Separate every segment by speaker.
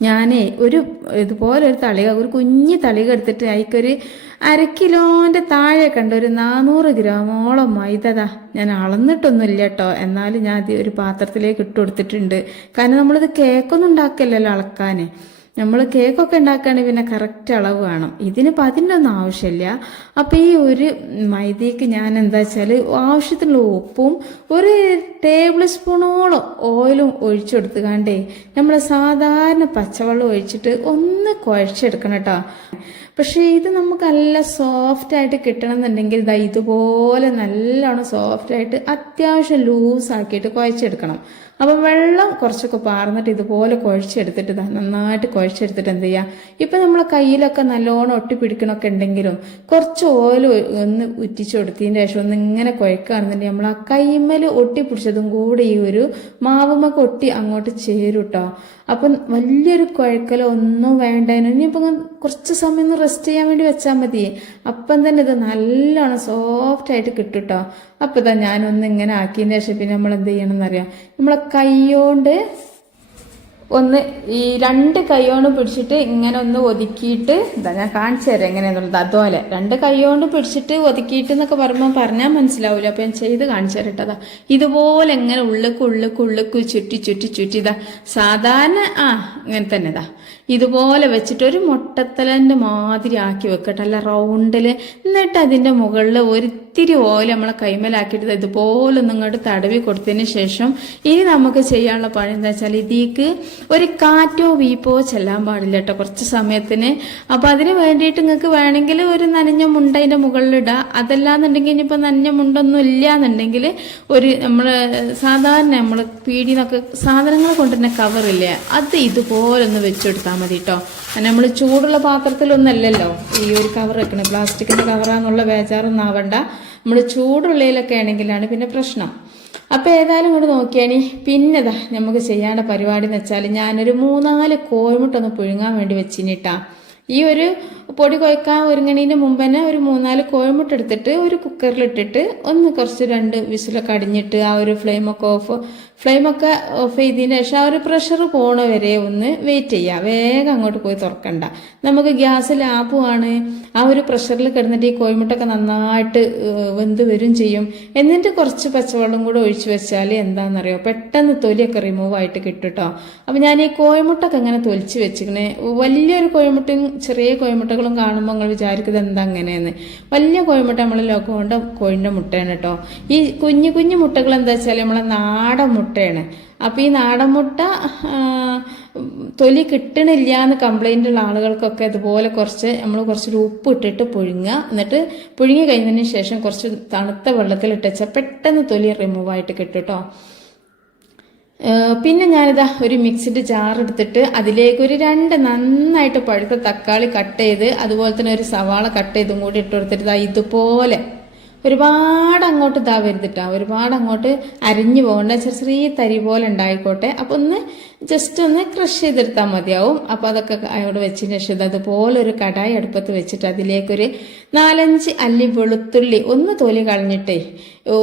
Speaker 1: ഞാനേ ഒരു ഇതുപോലെ ഒരു തളിക ഒരു കുഞ്ഞു തളിക എടുത്തിട്ട് അതിക്കൊരു അര കിലോന്റെ താഴെ കണ്ട ഒരു നാനൂറ് ഗ്രാമോളം മൈദതാ. ഞാൻ അളന്നിട്ടൊന്നുമില്ല കേട്ടോ എന്നാലും ഞാൻ അത് ഒരു പാത്രത്തിലേക്ക് ഇട്ട് കൊടുത്തിട്ടുണ്ട്. കാരണം നമ്മളിത് കേക്കൊന്നും ഉണ്ടാക്കില്ലല്ലോ അളക്കാൻ നമ്മൾ കേക്കൊക്കെ ഉണ്ടാക്കുകയാണെങ്കിൽ പിന്നെ കറക്റ്റ് അളവ് വേണം. ഇതിന് പതിനൊന്നും ആവശ്യമില്ല. അപ്പം ഈ ഒരു മൈദയ്ക്ക് ഞാൻ എന്താ വെച്ചാൽ ആവശ്യത്തിനുള്ള ഉപ്പും ഒരു ടേബിൾ സ്പൂണോളം ഓയിലും ഒഴിച്ചെടുത്തുകാണ്ടേ നമ്മൾ സാധാരണ പച്ചവെള്ളം ഒഴിച്ചിട്ട് ഒന്ന് കുഴച്ചെടുക്കണം കേട്ടോ. പക്ഷേ ഇത് നമുക്ക് നല്ല സോഫ്റ്റ് ആയിട്ട് കിട്ടണം എന്നുണ്ടെങ്കിൽ ഇതാ ഇതുപോലെ നല്ലോണം സോഫ്റ്റ് ആയിട്ട് അത്യാവശ്യം ലൂസ് ആക്കിയിട്ട് കുഴച്ചെടുക്കണം. അപ്പം വെള്ളം കുറച്ചൊക്കെ പാർന്നിട്ട് ഇതുപോലെ കുഴച്ചെടുത്തിട്ട് നന്നായിട്ട് കുഴച്ചെടുത്തിട്ട് എന്ത് ചെയ്യുക ഇപ്പം നമ്മളെ കയ്യിലൊക്കെ നല്ലോണം ഒട്ടിപ്പിടിക്കണമൊക്കെ ഉണ്ടെങ്കിലും കുറച്ച് ഓയിൽ ഒന്ന് ഉറ്റിച്ചു കൊടുത്തതിന് ശേഷം ഒന്ന് ഇങ്ങനെ കുഴക്കുകയാണെന്നുണ്ടെങ്കിൽ നമ്മൾ ആ കൈമേൽ ഒട്ടിപ്പിടിച്ചതും കൂടെ ഈ ഒരു മാവുമൊക്കെ ഒട്ടി അങ്ങോട്ട് ചേരും കേട്ടോ അപ്പം വലിയൊരു കുഴക്കലോ ഒന്നും വേണ്ടതിനും ഇനിയിപ്പോൾ കുറച്ച് സമയം ഒന്ന് റെസ്റ്റ് ചെയ്യാൻ വേണ്ടി വെച്ചാൽ മതി. അപ്പം തന്നെ ഇത് നല്ലോണം സോഫ്റ്റ് ആയിട്ട് കിട്ടും കേട്ടോ അപ്പം ഇതാ ഞാനൊന്ന് ഇങ്ങനെ ആക്കിയതിന് ശേഷം പിന്നെ നമ്മൾ എന്ത് ചെയ്യണം എന്നറിയാം നമ്മളെ കൈയോണ്ട് ഒന്ന് ഈ രണ്ട് കൈയോണ്ട് പിടിച്ചിട്ട് ഇങ്ങനെ ഒന്ന് ഒതുക്കിയിട്ട് എന്താ ഞാൻ കാണിച്ചു തരാം എങ്ങനെയാന്നുള്ളത്. അതുപോലെ രണ്ട് കൈയോണ്ട് പിടിച്ചിട്ട് ഒതുക്കിയിട്ട് എന്നൊക്കെ പറയുമ്പോൾ പറഞ്ഞാൽ മനസ്സിലാവില്ല അപ്പം ഞാൻ ചെയ്ത് കാണിച്ചു തരട്ടതാ ഇതുപോലെ എങ്ങനെ ഉള്ളിക്ക് ഉള്ളിക്ക് ഉള്ളിക്ക് ചുറ്റി ചുറ്റി ചുറ്റി ഇതാ സാധാരണ ആ ഇങ്ങനെ തന്നെ ഇതാ ഇതുപോലെ വെച്ചിട്ട് ഒരു മുട്ടത്തലന്റെ മാതിരി ആക്കി വെക്കട്ടെ. അല്ല റൗണ്ടിൽ എന്നിട്ട് അതിന്റെ മുകളിൽ ഒരിത്തിരി ഓയിൽ നമ്മളെ കൈമലാക്കിയിട്ട് ഇതുപോലെ ഒന്ന് ഇങ്ങോട്ട് തടവി കൊടുത്തതിന് ശേഷം ഇനി നമുക്ക് ചെയ്യാനുള്ള പണി എന്താ വെച്ചാൽ ഇതിക്ക് ഒരു കാറ്റോ വീപ്പോ ചെല്ലാൻ പാടില്ല കേട്ടോ കുറച്ച് സമയത്തിന്. അപ്പൊ അതിന് വേണ്ടിയിട്ട് നിങ്ങൾക്ക് വേണമെങ്കിൽ ഒരു നനഞ്ഞ മുണ്ട അതിന്റെ മുകളിൽ ഇടാം. അതല്ലാന്നുണ്ടെങ്കിൽ ഇനിയിപ്പോൾ നനഞ്ഞ മുണ്ടൊന്നും ഇല്ല എന്നുണ്ടെങ്കിൽ ഒരു നമ്മൾ സാധാരണ നമ്മൾ പീടിന്നൊക്കെ സാധനങ്ങൾ കൊണ്ടുവരുന്ന കവറില്ലേ അത് ഇതുപോലെ ഒന്ന് വെച്ചെടുത്താൽ മതി കേട്ടോ. നമ്മൾ ചൂടുള്ള പാത്രത്തിലൊന്നല്ലല്ലോ ഈ ഒരു കവർ വെക്കണേ. പ്ലാസ്റ്റിക്കിന്റെ കവറാന്നുള്ള ബേജാറൊന്നും ആവണ്ട. നമ്മൾ ചൂടുള്ളതിലൊക്കെ ആണെങ്കിലാണ് പിന്നെ പ്രശ്നം. അപ്പോൾ ഏതായാലും ഇങ്ങോട്ട് നോക്കിയാണി പിന്നെതാ നമുക്ക് ചെയ്യേണ്ട പരിപാടി എന്ന് വെച്ചാൽ ഞാനൊരു മൂന്നാൽ കോഴിമുട്ടൊന്ന് പുഴുങ്ങാൻ വേണ്ടി വെച്ചിനിട്ടാ. ഈ ഒരു പൊടി കുഴക്കാൻ ഒരുങ്ങണീന്റെ മുമ്പ് തന്നെ ഒരു മൂന്നാൽ കോഴിമുട്ട എടുത്തിട്ട് ഒരു കുക്കറിലിട്ടിട്ട് ഒന്ന് കുറച്ച് രണ്ട് വിസിലൊക്കെ അടിഞ്ഞിട്ട് ആ ഒരു ഫ്ലെയിമൊക്കെ ഓഫ് ഫ്ലെയിമൊക്കെ ഓഫ് ചെയ്തതിന് ശേഷം ആ ഒരു പ്രഷർ പോണ വരെ ഒന്ന് വെയിറ്റ് ചെയ്യുക വേഗം അങ്ങോട്ട് പോയി തുറക്കണ്ട. നമുക്ക് ഗ്യാസ് ലാഭമാണ് ആ ഒരു പ്രഷറിൽ കിടന്നിട്ട് ഈ കോഴിമുട്ടൊക്കെ നന്നായിട്ട് വെന്ത് വരും ചെയ്യും. എന്നിട്ട് കുറച്ച് പച്ചവെള്ളം കൂടെ ഒഴിച്ചു വെച്ചാൽ എന്താണെന്നറിയോ പെട്ടെന്ന് തൊലിയൊക്കെ റിമൂവ് ആയിട്ട് കിട്ടും കേട്ടോ അപ്പം ഞാൻ ഈ കോഴിമുട്ടൊക്കെ ഇങ്ങനെ തൊലിച്ച് വെച്ചിങ്ങനെ വലിയൊരു കോഴിമുട്ടയും ചെറിയ കോഴിമുട്ടകളും കാണുമ്പോൾ നിങ്ങൾ വിചാരിക്കുന്നത് എന്താ അങ്ങനെയെന്ന്. വലിയ കോഴിമുട്ട നമ്മൾ കൊണ്ട് കോഴിന്റെ മുട്ടയാണ് കേട്ടോ ഈ കുഞ്ഞു കുഞ്ഞു മുട്ടകൾ എന്താ വെച്ചാൽ നമ്മളെ നാടൻ മുട്ടയാണ് അപ്പോൾ ഈ നാടൻ മുട്ട തൊലി കിട്ടണില്ല എന്ന് കംപ്ലൈന്റ് ഉള്ള ആളുകൾക്കൊക്കെ ഇതുപോലെ കുറച്ച് നമ്മൾ കുറച്ചൊരു ഉപ്പ് ഇട്ടിട്ട് പുഴുങ്ങുക. എന്നിട്ട് പുഴുങ്ങി കഴിഞ്ഞതിന് ശേഷം കുറച്ച് തണുത്ത വെള്ളത്തിൽ ഇട്ടുവെച്ചാൽ പെട്ടെന്ന് തൊലി റിമൂവ് ആയിട്ട് കിട്ടും കേട്ടോ. പിന്നെ ഞാനിതാ ഒരു മിക്സിഡ് ജാർ എടുത്തിട്ട് അതിലേക്ക് ഒരു രണ്ട് നന്നായിട്ട് പഴുത്ത തക്കാളി കട്ട് ചെയ്ത് അതുപോലെ തന്നെ ഒരു സവാള കട്ട് ചെയ്തും കൂടി ഇട്ട് കൊടുത്തിട്ട് ഇതാ ഇതുപോലെ ഒരുപാട് അങ്ങോട്ട് ഇതാ കേട്ടോ ഒരുപാട് അങ്ങോട്ട് അരിഞ്ഞു പോകണ്ട ചെറിയ ചെറിയ തരി പോലെ ഉണ്ടായിക്കോട്ടെ. അപ്പൊ ഒന്ന് ജസ്റ്റ് ഒന്ന് ക്രഷ് ചെയ്തെടുത്താൽ മതിയാവും. അപ്പൊ അതൊക്കെ അവിടെ വെച്ചതിന് ശേഷം അതുപോലെ ഒരു കടായി അടുപ്പത്ത് വെച്ചിട്ട് അതിലേക്കൊരു നാലഞ്ച് അല്ലി വെളുത്തുള്ളി ഒന്ന് തൊലി കളഞ്ഞിട്ടേ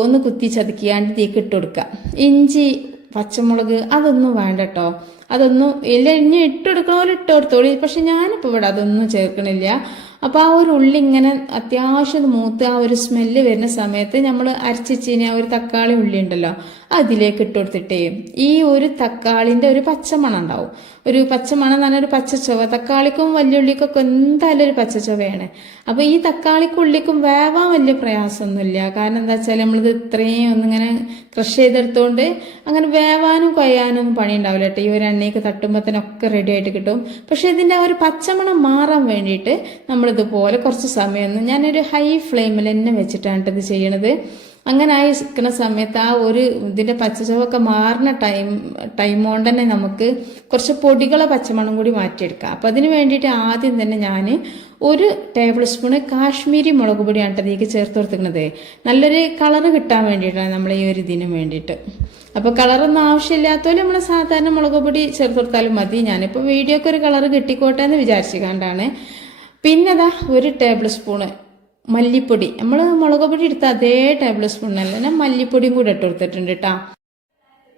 Speaker 1: ഒന്ന് കുത്തി ചതുക്കിയാണ്ട് തീക്ക് ഇട്ട് കൊടുക്കുക ഇഞ്ചി പച്ചമുളക് അതൊന്നും വേണ്ട കേട്ടോ അതൊന്നും ഇല്ല ഇനി ഇട്ടെടുക്കണ പോലെ ഇട്ട് കൊടുത്തോളി. പക്ഷെ ഞാനിപ്പോൾ ഇവിടെ അതൊന്നും ചേർക്കണില്ല. അപ്പോൾ ആ ഒരു ഉള്ളി ഇങ്ങനെ അത്യാവശ്യം മൂത്ത് ആ ഒരു സ്മെല്ല് വരുന്ന സമയത്ത് നമ്മൾ അരച്ചിച്ചിന് ആ ഒരു തക്കാളി ഉള്ളി ഉണ്ടല്ലോ അതിലേക്ക് ഇട്ട് കൊടുത്തിട്ടേ ഈ ഒരു തക്കാളിന്റെ ഒരു പച്ചമണം ഉണ്ടാവും. ഒരു പച്ചമണം എന്ന് പറഞ്ഞാൽ ഒരു പച്ചച്ചൊവ. തക്കാളിക്കും വല്യുള്ളിക്കൊക്കെ എന്തായാലും ഒരു പച്ചച്ചൊവയാണ്. അപ്പോൾ ഈ തക്കാളിക്കും ഉള്ളിക്കും വേവാൻ വലിയ പ്രയാസമൊന്നുമില്ല. കാരണം എന്താ വെച്ചാൽ നമ്മളിത് ഇത്രയും ഒന്നിങ്ങനെ ക്രഷ് ചെയ്തെടുത്തോണ്ട് അങ്ങനെ വേവാനും കൊയ്യാനും പണി ഉണ്ടാവില്ല കേട്ടോ. ഈ ഒരു എണ്ണയ്ക്ക് തട്ടുമ്പോൾ തന്നെ ഒക്കെ റെഡി ആയിട്ട് കിട്ടും. പക്ഷെ ഇതിന്റെ ആ ഒരു പച്ചമണം മാറാൻ വേണ്ടിയിട്ട് നമ്മളിതുപോലെ കുറച്ച് സമയം ഒന്ന് ഞാനൊരു ഹൈ ഫ്ലെയിമിൽ തന്നെ വെച്ചിട്ടാണ് ഇത് ചെയ്യണത്. അങ്ങനെ ആയി നിൽക്കുന്ന സമയത്ത് ആ ഒരു ഇതിന്റെ പച്ചച്ചവൊക്കെ മാറുന്ന ടൈം ടൈം കൊണ്ട് തന്നെ നമുക്ക് കുറച്ച് പൊടികളെ പച്ചമണം കൂടി മാറ്റിയെടുക്കാം. അപ്പോൾ അതിന് വേണ്ടിയിട്ട് ആദ്യം തന്നെ ഞാൻ ഒരു ടേബിൾ സ്പൂണ് കാശ്മീരി മുളക് പൊടിയാണ് ഇതിലേക്ക് ചേർത്ത് കൊടുത്തിരിക്കുന്നത്. നല്ലൊരു കളറ് കിട്ടാൻ വേണ്ടിയിട്ടാണ് നമ്മൾ ഈ ഒരു ഇതിന് വേണ്ടിയിട്ട്. അപ്പോൾ കളറൊന്നും ആവശ്യമില്ലാത്തവരും നമ്മൾ സാധാരണ മുളക് പൊടി ചേർത്ത് കൊടുത്താലും മതി. ഞാനിപ്പോൾ വീഡിയോക്ക് ഒരു കളറ് കിട്ടിക്കോട്ടെ എന്ന് വിചാരിച്ചു കണ്ടാണ്. പിന്നെ അതാ ഒരു ടേബിൾ സ്പൂണ് മല്ലിപ്പൊടി. നമ്മൾ മുളക് പൊടി എടുത്ത അതേ ടേബിൾ സ്പൂണിനല്ല ഞാൻ മല്ലിപ്പൊടിയും കൂടെ ഇട്ട് കൊടുത്തിട്ടുണ്ട് കേട്ടോ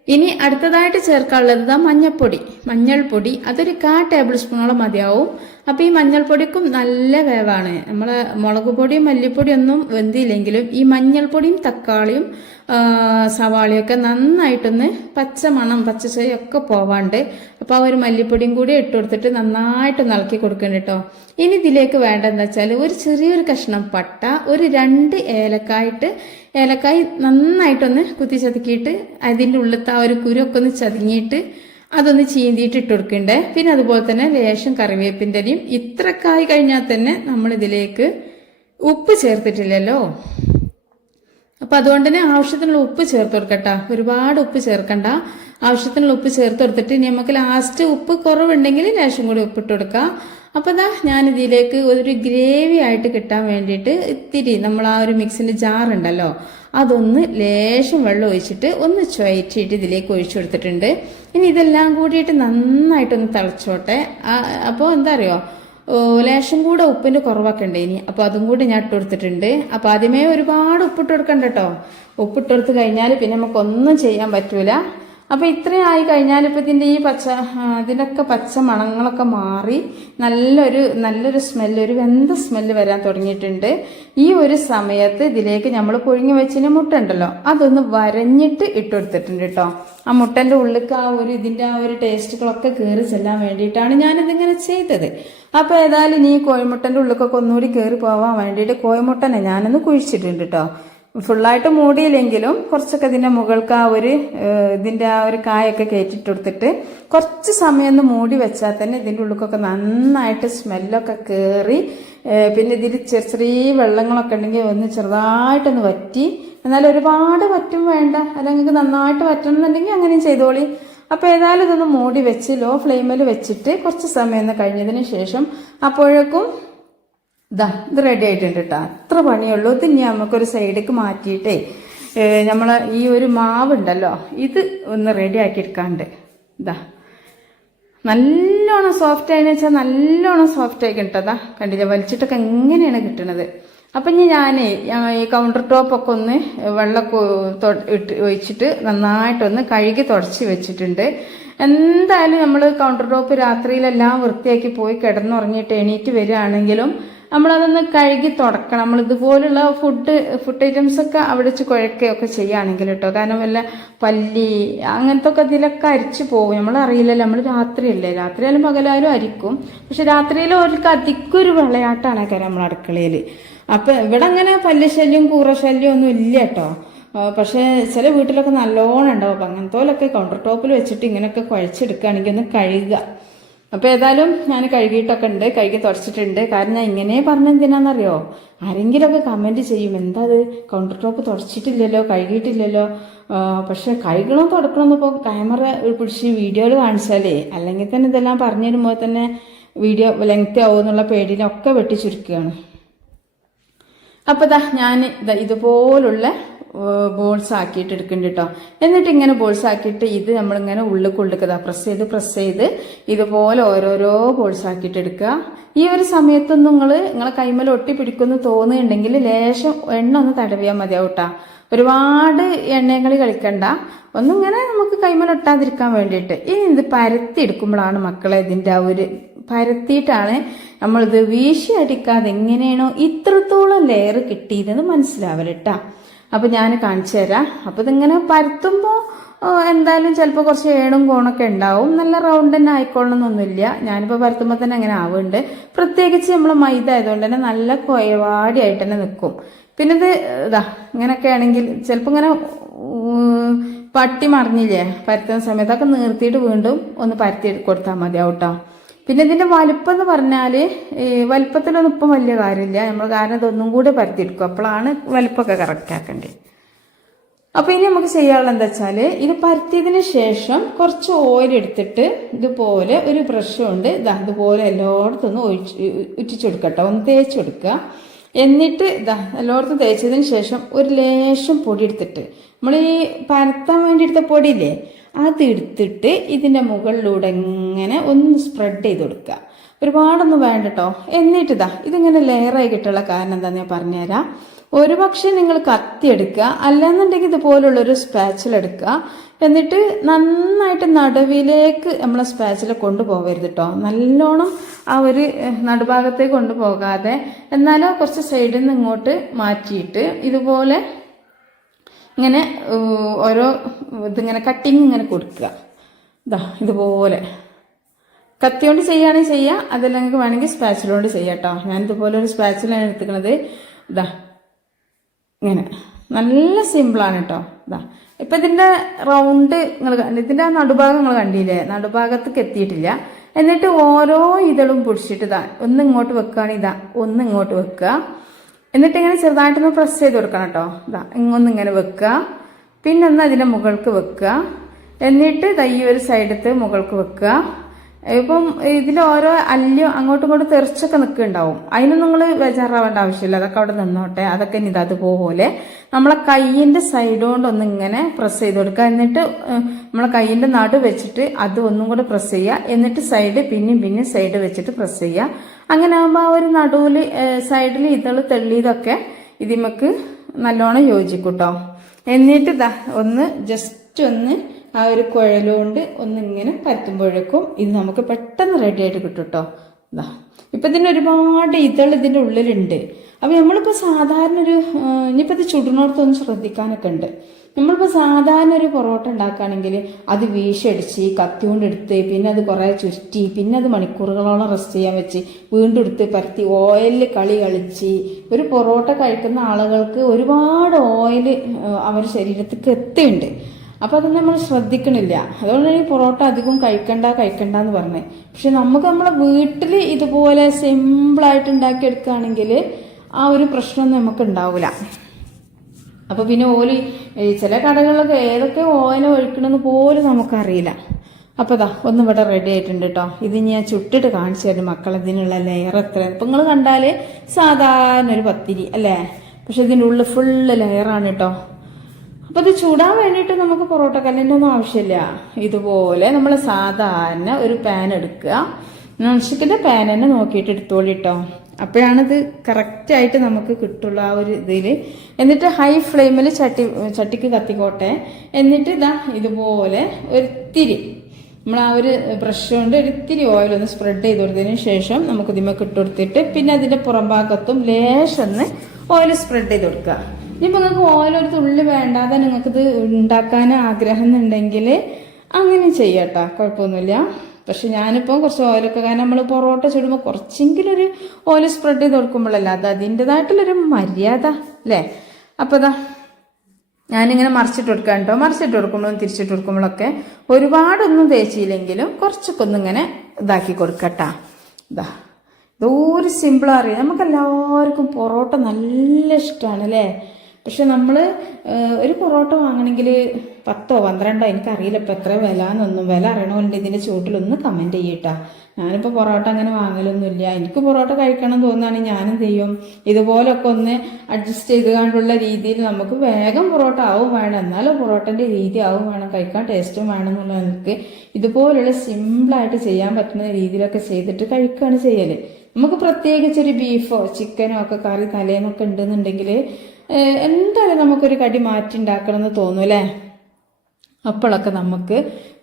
Speaker 1: ഇനി അടുത്തതായിട്ട് ചേർക്കാനുള്ളത് മഞ്ഞൾപ്പൊടി മഞ്ഞൾപ്പൊടി. അതൊരു കാ ടേബിൾ സ്പൂണോളം മതിയാവും. അപ്പൊ ഈ മഞ്ഞൾപ്പൊടിക്കും നല്ല വേവാണ്. നമ്മൾ മുളക് പൊടിയും മല്ലിപ്പൊടിയും ഒന്നും വെന്തിയില്ലെങ്കിലും ഈ മഞ്ഞൾപ്പൊടിയും തക്കാളിയും സവാളയൊക്കെ നന്നായിട്ടൊന്ന് പച്ച മണം പച്ചച്ചൊക്കെ പോവാണ്ട് അപ്പൊ ആ ഒരു മല്ലിപ്പൊടിയും കൂടി ഇട്ട് കൊടുത്തിട്ട് നന്നായിട്ട് നൽകി കൊടുക്കണം കേട്ടോ. ഇനി ഇതിലേക്ക് വേണ്ടതെന്ന് വെച്ചാൽ ഒരു ചെറിയൊരു കഷ്ണം പട്ട ഒരു രണ്ട് ഏലക്കായിട്ട് ഏലക്കായി നന്നായിട്ടൊന്ന് കുത്തി ചതുക്കിയിട്ട് അതിന്റെ ഉള്ളിലത്തെ ആ ഒരു ഒക്കെ ഒന്ന് ചതുങ്ങിയിട്ട് അതൊന്ന് ചീന്തിയിട്ട് ഇട്ട് കൊടുക്കണ്ടേ. പിന്നെ അതുപോലെ തന്നെ ലേശം കറിവേപ്പിന്റെയും ഇത്രക്കായി കഴിഞ്ഞാൽ തന്നെ നമ്മൾ ഇതിലേക്ക് ഉപ്പ് ചേർത്തിട്ടില്ലല്ലോ. അപ്പൊ അതുകൊണ്ട് തന്നെ ആവശ്യത്തിനുള്ള ഉപ്പ് ചേർത്ത് കൊടുക്കട്ട. ഒരുപാട് ഉപ്പ് ചേർക്കണ്ട. ആവശ്യത്തിനുള്ള ഉപ്പ് ചേർത്ത് കൊടുത്തിട്ട് ഇനി നമുക്ക് ലാസ്റ്റ് ഉപ്പ് കുറവുണ്ടെങ്കിൽ ലേശം കൂടി ഉപ്പിട്ട് കൊടുക്കാം. അപ്പൊ ദാ ഞാൻ ഇതിലേക്ക് ഒരു ഗ്രേവി ആയിട്ട് കിട്ടാൻ വേണ്ടിയിട്ട് ഇത്തിരി നമ്മൾ ആ ഒരു മിക്സിന്റെ ജാറുണ്ടല്ലോ അതൊന്ന് ലേശം വെള്ളം ഒഴിച്ചിട്ട് ഒന്ന് ചുവറ്റിയിട്ട് ഇതിലേക്ക് ഒഴിച്ചു കൊടുത്തിട്ടുണ്ട്. ഇനി ഇതെല്ലാം കൂടിയിട്ട് നന്നായിട്ടൊന്ന് തിളച്ചോട്ടെ. അപ്പോൾ എന്താ അറിയോ? ലേശം കൂടെ ഉപ്പിന്റെ കുറവൊക്കെ ഉണ്ട് ഇനി. അപ്പോൾ അതും കൂടി ഞാൻ ഇട്ട് കൊടുത്തിട്ടുണ്ട്. അപ്പോൾ ആദ്യമേ ഒരുപാട് ഉപ്പിട്ട് കൊടുക്കണ്ട കേട്ടോ. ഉപ്പിട്ട് കൊടുത്ത് കഴിഞ്ഞാൽ പിന്നെ നമുക്കൊന്നും ചെയ്യാൻ പറ്റൂല. അപ്പൊ ഇത്രയും ആയി കഴിഞ്ഞാൽ ഇപ്പൊ ഇതിന്റെ ഈ പച്ച ഇതിനൊക്കെ പച്ച മണങ്ങളൊക്കെ മാറി നല്ലൊരു നല്ലൊരു സ്മെല്ല് ഒരു വെന്ത സ്മെല്ല് വരാൻ തുടങ്ങിയിട്ടുണ്ട്. ഈ ഒരു സമയത്ത് ഇതിലേക്ക് നമ്മൾ പുഴുങ്ങി വെച്ചിന് മുട്ട ഉണ്ടല്ലോ അതൊന്ന് വരഞ്ഞിട്ട് ഇട്ടുകൊടുത്തിട്ടുണ്ട് കേട്ടോ. ആ മുട്ടന്റെ ഉള്ളിലേക്ക് ആ ഒരു ഇതിന്റെ ആ ഒരു ടേസ്റ്റുകളൊക്കെ കയറി ചെല്ലാൻ വേണ്ടിയിട്ടാണ് ഞാനിതിങ്ങനെ ചെയ്തത്. അപ്പൊ ഏതായാലും ഈ കോഴിമുട്ടന്റെ ഉള്ളിലേക്കൊക്കെ ഒന്നുകൂടി കയറി പോവാൻ വേണ്ടിയിട്ട് കോഴിമുട്ടനെ ഞാനൊന്ന് കുഴിച്ചിട്ടുണ്ട് കേട്ടോ. ഫുള്ളായിട്ട് മൂടിയില്ലെങ്കിലും കുറച്ചൊക്കെ ഇതിന്റെ മുകൾക്ക് ആ ഒരു ഇതിന്റെ ആ ഒരു കായൊക്കെ കയറ്റിട്ട് കൊടുത്തിട്ട് കുറച്ച് സമയം ഒന്ന് മൂടി വെച്ചാൽ തന്നെ ഇതിന്റെ ഉള്ളിക്കൊക്കെ നന്നായിട്ട് സ്മെല്ലൊക്കെ കയറി പിന്നെ ഇതിൽ ചെറിയ ചെറിയ വെള്ളങ്ങളൊക്കെ ഉണ്ടെങ്കിൽ ഒന്ന് ചെറുതായിട്ടൊന്ന് വറ്റി എന്നാൽ ഒരുപാട് വറ്റും വേണ്ട. അല്ലെങ്കിൽ നന്നായിട്ട് വറ്റണം എന്നുണ്ടെങ്കിൽ അങ്ങനെയും ചെയ്തോളി. അപ്പൊ ഏതായാലും ഇതൊന്ന് മൂടി വെച്ച് ലോ ഫ്ലെയിമിൽ വെച്ചിട്ട് കുറച്ച് സമയം ഒന്ന് കഴിഞ്ഞതിന് ശേഷം അപ്പോഴേക്കും ഇതാ ഇത് റെഡി ആയിട്ടുണ്ട് കേട്ടോ അത്ര പണിയുള്ളൂ. ഇത് ഇനി നമുക്കൊരു സൈഡിലേക്ക് മാറ്റിയിട്ടേ നമ്മൾ ഈ ഒരു മാവുണ്ടല്ലോ ഇത് ഒന്ന് റെഡി ആക്കി എടുക്കാണ്ട്. ഇതാ നല്ലോണം സോഫ്റ്റ് ആയെന്ന് വെച്ചാൽ നല്ലോണം സോഫ്റ്റ് ആയി കിട്ടതാ കണ്ടില്ല? വലിച്ചിട്ടൊക്കെ എങ്ങനെയാണ് കിട്ടണത്. അപ്പം ഇനി ഞാൻ ഈ കൗണ്ടർ ടോപ്പൊക്കെ ഒന്ന് തൊ- ഇട്ട് ഒഴിച്ചിട്ട് നന്നായിട്ടൊന്ന് കഴുകി തുടച്ച് വെച്ചിട്ടുണ്ട്. എന്തായാലും നമ്മൾ കൗണ്ടർ ടോപ്പ് രാത്രിയിലെല്ലാം വൃത്തിയാക്കി പോയി കിടന്നുറങ്ങിയിട്ട് എണീറ്റ് വരികയാണെങ്കിലും നമ്മളതൊന്ന് കഴുകി തുടക്കണം. നമ്മൾ ഇതുപോലുള്ള ഫുഡ് ഫുഡ് ഐറ്റംസ് ഒക്കെ അവിടെ വെച്ച് കുഴക്കുകയൊക്കെ ചെയ്യുകയാണെങ്കിൽ കേട്ടോ കാരണം വല്ല പല്ലി അങ്ങനത്തെ ഒക്കെ ഇതിലൊക്കെ അരിച്ചു പോകും നമ്മൾ അറിയില്ലല്ലോ നമ്മൾ രാത്രിയല്ലേ. രാത്രിയാലും പകലായാലും അരിക്കും. പക്ഷെ രാത്രിയിൽ അവർക്ക് അധികം ഒരു വിളയാട്ടാണ് കാര്യം നമ്മൾ അടുക്കളയിൽ അപ്പൊ ഇവിടെ അങ്ങനെ പല്ലുശല്യം കൂറശല്യം ഒന്നും ഇല്ല കേട്ടോ പക്ഷെ ചില വീട്ടിലൊക്കെ നല്ലോണം ഉണ്ടാവും. അപ്പം അങ്ങനത്തോലൊക്കെ കൗണ്ടർ ടോപ്പിൽ വെച്ചിട്ട് ഇങ്ങനെയൊക്കെ കുഴച്ചെടുക്കുകയാണെങ്കിൽ ഒന്ന് കഴുകുക അപ്പൊ ഏതായാലും ഞാൻ കഴുകിയിട്ടൊക്കെ ഉണ്ട് കഴുകി തുടച്ചിട്ടുണ്ട്. കാരണം ഞാൻ ഇങ്ങനെ പറഞ്ഞ എന്തിനാണെന്നറിയോ? ആരെങ്കിലുമൊക്കെ കമന്റ് ചെയ്യും എന്താ അത് കൗണ്ടർ ടോപ്പ് തുടച്ചിട്ടില്ലല്ലോ കഴുകിയിട്ടില്ലല്ലോ. പക്ഷേ കഴുകണം തുടക്കണം ഇപ്പോൾ ക്യാമറ പിടിച്ച് വീഡിയോയിൽ കാണിച്ചാലേ അല്ലെങ്കിൽ തന്നെ ഇതെല്ലാം പറഞ്ഞു തരുമ്പോൾ തന്നെ വീഡിയോ ലെങ്ത് ആവും എന്നുള്ള പേടിയിലൊക്കെ വെട്ടി ചുരുക്കുകയാണ്. അപ്പൊ ഇതാ ഞാൻ ഇതുപോലുള്ള ബോൾസ് ആക്കിയിട്ട് എടുക്കുന്നുണ്ട് കേട്ടോ എന്നിട്ട് ഇങ്ങനെ ബോൾസ് ആക്കിയിട്ട് ഇത് നമ്മളിങ്ങനെ ഉള്ളിൽ ഉള്ളിക്ക് ദാ പ്രസ് ചെയ്ത് പ്രസ് ചെയ്ത് ഇതുപോലെ ഓരോരോ ബോൾസ് ആക്കിയിട്ട് എടുക്കുക. ഈ ഒരു സമയത്തൊന്നും നിങ്ങൾ നിങ്ങളെ കൈമല ഒട്ടി പിടിക്കുമെന്ന് തോന്നുന്നുണ്ടെങ്കിൽ ലേശം എണ്ണ ഒന്ന് തടവിയാൽ മതിയാവും കേട്ടോ ഒരുപാട് എണ്ണകളി കളിക്കണ്ട. ഒന്നിങ്ങനെ നമുക്ക് കൈമല ഒട്ടാതിരിക്കാൻ വേണ്ടിയിട്ട്. ഇനി ഇത് പരത്തി എടുക്കുമ്പോഴാണ് മക്കളെ ഇതിന്റെ ആ ഒരു പരത്തിയിട്ടാണ് നമ്മളിത് വീശി അടിക്കാതെ എങ്ങനെയാണോ ഇത്രത്തോളം ലെയർ കിട്ടിയതെന്ന് മനസ്സിലാവലിട്ടാ അപ്പൊ ഞാൻ കാണിച്ചു തരാം. അപ്പൊ ഇതിങ്ങനെ പരത്തുമ്പോൾ എന്തായാലും ചിലപ്പോൾ കുറച്ച് ഏണും കോണൊക്കെ ഉണ്ടാവും. നല്ല റൗണ്ട് തന്നെ ആയിക്കൊള്ളണമെന്നൊന്നുമില്ല ഞാനിപ്പോൾ പരത്തുമ്പോൾ തന്നെ അങ്ങനെ ആവുന്നുണ്ട്. പ്രത്യേകിച്ച് നമ്മൾ മൈദ ആയതുകൊണ്ട് തന്നെ നല്ല കൊയവാടിയായിട്ട് തന്നെ നിൽക്കും പിന്നെ ഇത് ഇതാ ഇങ്ങനെയൊക്കെ ആണെങ്കിൽ ചിലപ്പോൾ ഇങ്ങനെ പട്ടി മറിഞ്ഞില്ലേ പരത്തുന്ന സമയത്ത് അതൊക്കെ നിർത്തിയിട്ട് വീണ്ടും ഒന്ന് പരത്തി കൊടുത്താൽ മതിയാവും കേട്ടോ പിന്നെ ഇതിന്റെ വലിപ്പം എന്ന് പറഞ്ഞാൽ വലിപ്പത്തിലൊന്നും ഇപ്പം വലിയ കാര്യമില്ല. നമ്മൾ കാരണം ഇതൊന്നും കൂടെ പരത്തിയെടുക്കും. അപ്പോഴാണ് വലിപ്പമൊക്കെ കറക്റ്റ് ആക്കേണ്ടത് അപ്പോൾ ഇനി നമുക്ക് ചെയ്യാനുള്ള എന്താ വെച്ചാൽ ഇത് പരത്തിയതിന് ശേഷം കുറച്ച് ഓയിൽ എടുത്തിട്ട് ഇതുപോലെ ഒരു ബ്രഷ് കൊണ്ട് ഇതാ ഇതുപോലെ എല്ലായിടത്തും ഒന്ന് ഒഴിച്ച് ഉറ്റിച്ചെടുക്കട്ടോ. ഒന്ന് തേച്ചെടുക്കുക. എന്നിട്ട് ഇതാ എല്ലായിടത്തും തേച്ചതിന് ശേഷം ഒരു ലേശം പൊടി എടുത്തിട്ട് നമ്മൾ ഈ പരത്താൻ വേണ്ടി എടുത്ത പൊടിയില്ലേ അത് ഇതിന്റെ മുകളിലൂടെ ഇങ്ങനെ ഒന്ന് സ്പ്രെഡ് ചെയ്ത് കൊടുക്കുക. ഒരുപാടൊന്നും വേണ്ട കേട്ടോ എന്നിട്ട് ഇതാ ഇതിങ്ങനെ ലെയറായി കിട്ടുള്ള കാരണം എന്താന്ന് ഞാൻ പറഞ്ഞുതരാം. ഒരു പക്ഷേ നിങ്ങൾ കത്തി എടുക്കുക അല്ലെന്നുണ്ടെങ്കിൽ ഇതുപോലുള്ളൊരു സ്പാച്ചിൽ എടുക്കുക. എന്നിട്ട് നന്നായിട്ട് നടുവിലേക്ക് നമ്മളെ സ്പാച്ചിൽ കൊണ്ടുപോകരുത് കേട്ടോ നല്ലോണം ആ ഒരു നടുഭാഗത്തേക്ക് കൊണ്ടുപോകാതെ എന്നാലോ കുറച്ച് സൈഡിൽ നിന്ന് ഇങ്ങോട്ട് മാറ്റിയിട്ട് ഇതുപോലെ ഇങ്ങനെ ഓരോ ഇതിങ്ങനെ കട്ടിങ് ഇങ്ങനെ കൊടുക്കുക. ഇതാ ഇതുപോലെ. കത്തി കൊണ്ട് ചെയ്യുകയാണെങ്കിൽ ചെയ്യാം അതല്ലെങ്കിൽ വേണമെങ്കിൽ സ്പാച്ചിൽ കൊണ്ട് ചെയ്യാം കേട്ടോ ഞാൻ ഇതുപോലെ ഒരു സ്പാച്ചിലാണ് എടുത്തിരിക്കുന്നത്. ഇതാ ഇങ്ങനെ. നല്ല സിമ്പിളാണ് കേട്ടോ ഇതാ ഇപ്പം ഇതിന്റെ റൗണ്ട് നിങ്ങൾ ഇതിന്റെ നടുഭാഗം നിങ്ങൾ കണ്ടില്ലേ? നടുഭാഗത്തേക്ക് എത്തിയിട്ടില്ല. എന്നിട്ട് ഓരോ ഇതളും പിടിച്ചിട്ട് ഇതാ ഒന്ന് ഇങ്ങോട്ട് വെക്കുകയാണെങ്കിൽ ഇതാ ഒന്ന് ഇങ്ങോട്ട് വെക്കുക. എന്നിട്ട് ഇങ്ങനെ ചെറുതായിട്ടൊന്ന് പ്രസ് ചെയ്ത് കൊടുക്കണം കേട്ടോ. ഇതാ ഇങ്ങനെ വെക്കുക. പിന്നെ ഒന്ന് അതിന്റെ മുകൾക്ക് വെക്കുക. എന്നിട്ട് ഈ ഒരു സൈഡത്ത് മുകൾക്ക് വെക്കുക. ഇപ്പം ഇതിൽ ഓരോ അല്ലും അങ്ങോട്ടും ഇങ്ങോട്ടും തെറിച്ചൊക്കെ നിൽക്കുന്നുണ്ടാവും. അതിന് നിങ്ങൾ ബേജാറാവേണ്ട ആവശ്യമില്ല. അതൊക്കെ അവിടെ നിന്നോട്ടെ. അതൊക്കെ ഇനി അതുപോലെ നമ്മളെ കൈയിന്റെ സൈഡ് കൊണ്ട് ഒന്ന് ഇങ്ങനെ പ്രസ് ചെയ്ത് കൊടുക്കുക. എന്നിട്ട് നമ്മളെ കൈയിന്റെ നടു വെച്ചിട്ട് അത് ഒന്നും കൂടെ പ്രസ് ചെയ്യുക. എന്നിട്ട് സൈഡ് പിന്നെയും പിന്നെയും സൈഡ് വെച്ചിട്ട് പ്രസ് ചെയ്യുക. അങ്ങനെ ആകുമ്പോൾ ആ ഒരു നടുവിൽ സൈഡിൽ ഇതൾ തെള്ളിയതൊക്കെ ഇതിമക്ക് നല്ലോണം യോജിക്കൂട്ടോ. എന്നിട്ട് ഇതാ ഒന്ന് ജസ്റ്റ് ഒന്ന് ആ ഒരു കുഴലുകൊണ്ട് ഒന്നിങ്ങനെ പരത്തുമ്പോഴേക്കും ഇത് നമുക്ക് പെട്ടെന്ന് റെഡി ആയിട്ട് കിട്ടും കേട്ടോ ഇതാ ഇപ്പം ഇതിന് ഒരുപാട് ഇതൾ ഇതിന്റെ ഉള്ളിലുണ്ട്. അപ്പം നമ്മളിപ്പോൾ സാധാരണ ഒരു ഇനിയിപ്പോൾ ഇത് ചുടുന്നോടത്തൊന്ന് ശ്രദ്ധിക്കാനൊക്കെ ഉണ്ട്. നമ്മളിപ്പോൾ സാധാരണ ഒരു പൊറോട്ട ഉണ്ടാക്കുകയാണെങ്കിൽ അത് വീശടിച്ച് കത്തി കൊണ്ടെടുത്ത് പിന്നെ അത് കുറേ ചുരുട്ടി പിന്നെ അത് മണിക്കൂറുകളോളം റെസ്റ്റ് ചെയ്യാൻ വെച്ച് വീണ്ടും എടുത്ത് പരത്തി ഓയിലിൽ കളി കളിച്ച് ഒരു പൊറോട്ട കഴിക്കുന്ന ആളുകൾക്ക് ഒരുപാട് ഓയിൽ അവരുടെ ശരീരത്തിലേക്ക് എത്തിയുണ്ട് അപ്പോൾ അത് നമ്മൾ ശ്രദ്ധിക്കണില്ല. അതുകൊണ്ടാണ് ഈ പൊറോട്ട അധികം കഴിക്കണ്ട കഴിക്കണ്ട എന്ന് പറഞ്ഞത് പക്ഷെ നമുക്ക് നമ്മളെ വീട്ടിൽ ഇതുപോലെ സിമ്പിളായിട്ട് ഉണ്ടാക്കിയെടുക്കുകയാണെങ്കിൽ ആ ഒരു പ്രശ്നമൊന്നും നമുക്ക് ഉണ്ടാവില്ല. അപ്പോൾ പിന്നെ ഓൽ ചില കടകളിലൊക്കെ ഏതൊക്കെ ഓന ഒഴിക്കണമെന്ന് പോലും നമുക്കറിയില്ല. അപ്പോൾ ദാ ഒന്നും ഇവിടെ റെഡി ആയിട്ടുണ്ട് കേട്ടോ ഇത് ഞാൻ ചുട്ടിട്ട് കാണിച്ചു തരും മക്കൾ ഇതിനുള്ള ലെയർ എത്ര. ഇപ്പം നിങ്ങൾ കണ്ടാൽ സാധാരണ ഒരു പത്തിരി അല്ലേ? പക്ഷെ ഇതിന്റെ ഉള്ളിൽ ഫുള്ള് ലെയറാണ് കേട്ടോ അപ്പോൾ ഇത് ചൂടാൻ വേണ്ടിയിട്ട് നമുക്ക് പൊറോട്ട കല്ലിന്റെ ഒന്നും ആവശ്യമില്ല. ഇതുപോലെ നമ്മൾ സാധാരണ ഒരു പാൻ എടുക്കുക. നോൺസ്റ്റിക്കിന്റെ പാൻ തന്നെ നോക്കിയിട്ട് എടുത്തോളി കേട്ടോ അപ്പോഴാണിത് കറക്റ്റായിട്ട് നമുക്ക് കിട്ടുള്ള ആ ഒരു ഇതിൽ എന്നിട്ട് ഹൈ ഫ്ലെയിമിൽ ചട്ടി ചട്ടിക്ക് കത്തിക്കോട്ടെ. എന്നിട്ട് ഇതാ ഇതുപോലെ ഒരിത്തിരി നമ്മൾ ആ ഒരു ബ്രഷ് കൊണ്ട് ഒരിത്തിരി ഓയിൽ ഒന്ന് സ്പ്രെഡ് ചെയ്ത് കൊടുത്തതിന് ശേഷം നമുക്ക് ഇതിമൊക്കെ ഇട്ട് കൊടുത്തിട്ട് പിന്നെ അതിന്റെ പുറം ഭാഗത്തും ലേശന്ന് ഓയിൽ സ്പ്രെഡ് ചെയ്ത് കൊടുക്കുക. ഇനിയിപ്പോൾ നിങ്ങൾക്ക് ഓയിൽ ഒരു തുള്ളി വേണ്ടാതെ നിങ്ങൾക്കിത് ഉണ്ടാക്കാൻ ആഗ്രഹം എന്നുണ്ടെങ്കിൽ അങ്ങനെ ചെയ്യട്ടോ കുഴപ്പമൊന്നുമില്ല. പക്ഷെ ഞാനിപ്പോൾ കുറച്ച് ഓയിലൊക്കെ കാരണം നമ്മൾ പൊറോട്ട ചുടുമ്പോൾ കുറച്ചെങ്കിലും ഒരു ഓയിൽ സ്പ്രെഡ് ചെയ്ത് കൊടുക്കുമ്പോഴല്ല അത് അതിന്റെതായിട്ടുള്ളൊരു മര്യാദ അല്ലേ? അപ്പോൾ ഇതാ ഞാനിങ്ങനെ മറിച്ചിട്ട് കൊടുക്കാം കേട്ടോ മറിച്ചിട്ട് കൊടുക്കുമ്പോഴും തിരിച്ചിട്ട് കൊടുക്കുമ്പോഴൊക്കെ ഒരുപാടൊന്നും തേച്ചില്ലെങ്കിലും കുറച്ചൊക്കെ ഒന്നിങ്ങനെ ഇതാക്കി കൊടുക്കട്ടാ ഇതാ ഇതൊരു സിമ്പിൾ അറിയാം നമുക്ക് എല്ലാവർക്കും പൊറോട്ട നല്ല ഇഷ്ടമാണ് അല്ലേ? പക്ഷെ നമ്മൾ ഒരു പൊറോട്ട വാങ്ങണമെങ്കിൽ പത്തോ പന്ത്രണ്ടോ എനിക്കറിയില്ല ഇപ്പം എത്ര വില എന്നൊന്നും വില അറിയണമല്ലോ ഇതിന്റെ ചുവട്ടിലൊന്ന് കമന്റ് ചെയ്യട്ടാ. ഞാനിപ്പോൾ പൊറോട്ട അങ്ങനെ വാങ്ങലൊന്നുമില്ല. എനിക്ക് പൊറോട്ട കഴിക്കണം തോന്നുകയാണെങ്കിൽ ഞാനും ചെയ്യും? ഇതുപോലൊക്കെ ഒന്ന് അഡ്ജസ്റ്റ് ചെയ്ത് കണ്ടുള്ള രീതിയിൽ നമുക്ക് വേഗം പൊറോട്ട ആവും വേണം. എന്നാലും പൊറോട്ടന്റെ രീതി ആവും വേണം. കഴിക്കാൻ ടേസ്റ്റും വേണം എന്നുള്ള എനിക്ക് ഇതുപോലുള്ള സിമ്പിളായിട്ട് ചെയ്യാൻ പറ്റുന്ന രീതിയിലൊക്കെ ചെയ്തിട്ട് കഴിക്കുകയാണ് ചെയ്യൽ നമുക്ക് പ്രത്യേകിച്ച് ഒരു ബീഫോ ചിക്കനോ ഒക്കെ കറി തലേന്നൊക്കെ ഉണ്ടെന്നുണ്ടെങ്കിൽ എന്തായാലും നമുക്കൊരു കടി മാറ്റി ഉണ്ടാക്കണം എന്ന് തോന്നും അല്ലേ അപ്പോഴൊക്കെ നമുക്ക്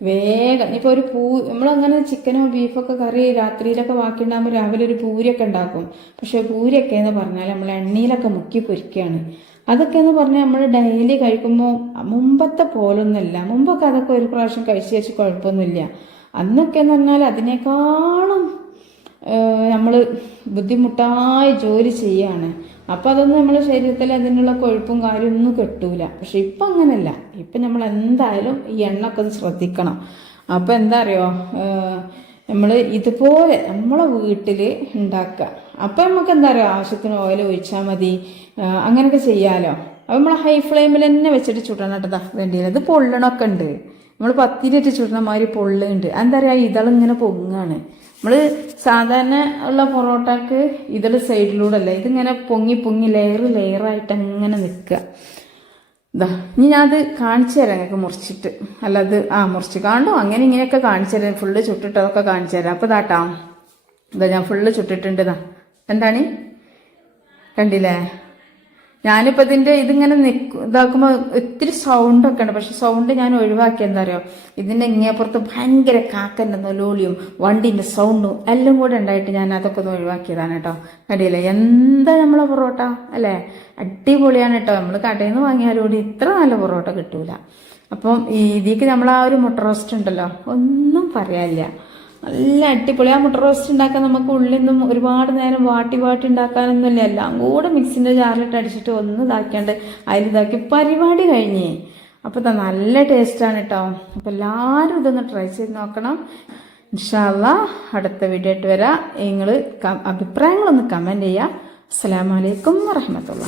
Speaker 1: വേഗം ഇപ്പോൾ ഒരു പൂ നമ്മളങ്ങനെ ചിക്കനോ ബീഫൊക്കെ കറി രാത്രിയിലൊക്കെ ബാക്കി ഉണ്ടാകുമ്പോൾ രാവിലെ ഒരു പൂരിയൊക്കെ ഉണ്ടാക്കും. പക്ഷേ പൂരിയൊക്കെ എന്ന് പറഞ്ഞാൽ നമ്മൾ എണ്ണയിലൊക്കെ മുക്കി പൊരിക്കുകയാണ് അതൊക്കെ എന്ന് പറഞ്ഞാൽ നമ്മൾ ഡെയിലി കഴിക്കുമ്പോൾ മുമ്പത്തെ പോലൊന്നുമല്ല മുമ്പൊക്കെ അതൊക്കെ ഒരു പ്രാവശ്യം കഴിച്ച് വെച്ച് കുഴപ്പമൊന്നുമില്ല. അന്നൊക്കെ എന്ന് പറഞ്ഞാൽ അതിനേക്കാളും നമ്മൾ ബുദ്ധിമുട്ടായി ജോലി ചെയ്യാണ്. അപ്പം അതൊന്നും നമ്മുടെ ശരീരത്തിൽ അതിനുള്ള കൊഴുപ്പും കാര്യമൊന്നും കിട്ടൂല. പക്ഷെ ഇപ്പം അങ്ങനല്ല. ഇപ്പം നമ്മൾ എന്തായാലും ഈ എണ്ണൊക്കെ ഒന്ന് ശ്രദ്ധിക്കണം. അപ്പം എന്താ അറിയോ? നമ്മൾ ഇതുപോലെ നമ്മളെ വീട്ടിൽ ഉണ്ടാക്കുക അപ്പം നമുക്ക് എന്താ അറിയോ? ആവശ്യത്തിന് ഓയിൽ ഒഴിച്ചാൽ മതി. അങ്ങനെയൊക്കെ ചെയ്യാമല്ലോ അപ്പം നമ്മൾ ഹൈ ഫ്ലെയിമിൽ തന്നെ വെച്ചിട്ട് ചുടണം കേട്ടതാ വേണ്ടിയില്ല. ഇത് പൊള്ളണൊക്കെ ഉണ്ട്. നമ്മൾ പത്തിരിട്ട് ചുടണ മാതിരി പൊള്ളുണ്ട്. എന്താ പറയുക ഇതളിങ്ങനെ പൊങ്ങാണ്. നമ്മൾ സാധാരണ ഉള്ള പൊറോട്ടക്ക് ഇതൊരു സൈഡിലൂടെ അല്ല ഇതിങ്ങനെ പൊങ്ങി പൊങ്ങി ലെയർ ലെയറായിട്ട് അങ്ങനെ നിൽക്കുക. ഇതാ ഇനി ഞാൻ അത് കാണിച്ചു തരാം ഞങ്ങൾക്ക് മുറിച്ചിട്ട്. അല്ല അത് ആ മുറിച്ച് കാണോ അങ്ങനെ ഇങ്ങനെയൊക്കെ കാണിച്ചു തരാം. ഫുള്ള് ചുട്ടിട്ടതൊക്കെ കാണിച്ചു തരാം. അപ്പോൾ ഇതാട്ടാം ഇതാ ഞാൻ ഫുള്ള് ചുട്ടിട്ടുണ്ട്. ഇതാ എന്താണ്? കണ്ടില്ലേ? ഞാനിപ്പോൾ ഇതിന്റെ ഇതിങ്ങനെ നിൽക്കും ഇതാക്കുമ്പോൾ ഒത്തിരി സൗണ്ടൊക്കെ ഉണ്ട് പക്ഷെ സൗണ്ട് ഞാൻ ഒഴിവാക്കി. എന്താ അറിയോ? ഇതിന്റെ ഇങ്ങേപ്പുറത്ത് ഭയങ്കര കാക്കന്റെ നൊലോളിയും വണ്ടിന്റെ സൗണ്ടും എല്ലാം കൂടെ ഉണ്ടായിട്ട് ഞാൻ അതൊക്കെ ഒന്ന് ഒഴിവാക്കിയതാണ് കേട്ടോ. കടിയില്ലേ എന്താ നമ്മളെ പൊറോട്ട? അല്ലേ? അടിപൊളിയാണ് കേട്ടോ. നമ്മൾ കടയിൽ നിന്ന് വാങ്ങിയാലും കൂടി ഇത്ര നല്ല പൊറോട്ട കിട്ടൂല. അപ്പം ഇതിക്ക് നമ്മൾ ആ ഒരു മുട്ട റോസ്റ്റ് ഉണ്ടല്ലോ? ഒന്നും പറയാനില്ല. നല്ല അടിപൊളി. ആ മുട്ട റോസ്റ്റ് ഉണ്ടാക്കാൻ നമുക്ക് ഉള്ളിൽ നിന്നും ഒരുപാട് നേരം വാട്ടി വാട്ടി ഉണ്ടാക്കാനൊന്നുമില്ല. എല്ലാം കൂടെ മിക്സിന്റെ ജാറിലിട്ട് അടിച്ചിട്ട് ഒന്ന് ഇതാക്കിയാണ്ട് അതിലിതാക്കി പരിപാടി കഴിഞ്ഞേ. അപ്പോൾ ഇതാ നല്ല ടേസ്റ്റാണ് കേട്ടോ അപ്പോൾ എല്ലാവരും ഇതൊന്ന് ട്രൈ ചെയ്ത് നോക്കണം. ഇൻഷാല്ല അടുത്ത വീഡിയോ ആയിട്ട് വരാം. നിങ്ങൾ അഭിപ്രായങ്ങളൊന്ന് കമന്റ് ചെയ്യുക അസ്സാം വലൈക്കും വറഹമത്തുള്ള